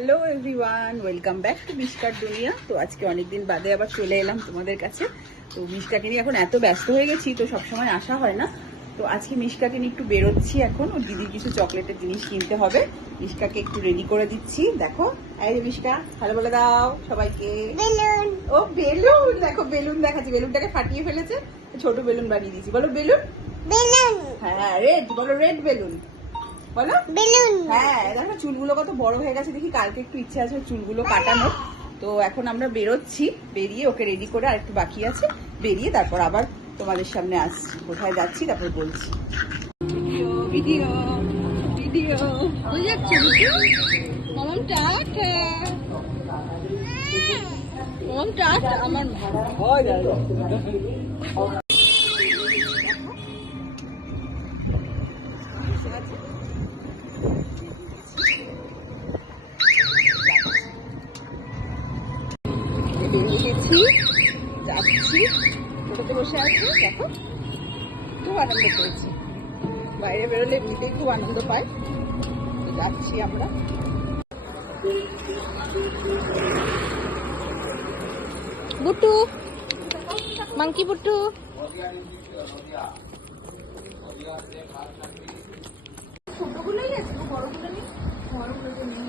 Hello everyone, welcome back to মিশকার দুনিয়া। তো আজকে অনেকদিন বাদে আবার চলে এলাম তোমাদের কাছে। তো মিশকাকে নিয়ে এখন এত ব্যস্ত হয়ে গেছি, তো সবসময় আসা হয় না। তো আজকে মিশকাকে নিয়ে একটু বেরোচ্ছি। এখন ওর দিদির কিছু চকলেটের জিনিস কিনতে হবে। মিশকাকে একটু রেডি করে দিচ্ছি। দেখো, এই যে মিশকা, ভালো বলে দাও সবাইকে। বেলুন। ও বেলুন, দেখো বেলুন দেখাচ্ছি। বেলুনটাকে ফাটিয়ে ফেলেছে, ছোট বেলুন বানিয়ে দিয়েছি। বলো বেলুন। বেলুন। হ্যাঁ, রেড বলো, রেড বেলুন বলো। বেলুন। হ্যাঁ, দেখো চুলগুলো কত বড় হয়ে গেছে। দেখি কালকে একটু ইচ্ছে আছে চুলগুলো কাটানো। তো এখন আমরা বেরোচ্ছি, বেরিয়ে ওকে রেডি করে আর একটু বাকি আছে, বেরিয়ে তারপর আবার তোমাদের সামনে আসছি। কোথায় যাচ্ছি তারপর বলছি। ভিডিও ভিডিও হয়ে যাচ্ছে। মামাম টাটা, মামাম টাটা। আমার ভয় লাগে। যাচ্ছি, ওটাতে বসে আছে। দেখো খুব আনন্দ পেয়েছি। বাইরে বেরোলে এমনিতেই খুব আনন্দ পায়। যাচ্ছি আমরা। বুটু, মাংকি বুটু। ছোটগুলোই আছে, বড়গুলো নেই। বড়গুলো তো নেই।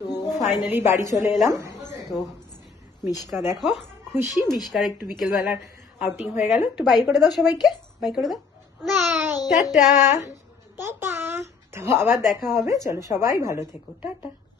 তো ফাইনালি বাড়ি চলে এলাম। তো মিশকা দেখো খুশি। মিশকার একটু বিকেলবেলার আউটিং হয়ে গেল। একটু বাই করে দাও সবাইকে, বাই করে দাও। টাটা। তো আবার দেখা হবে। চলো সবাই ভালো থেকো, টাটা।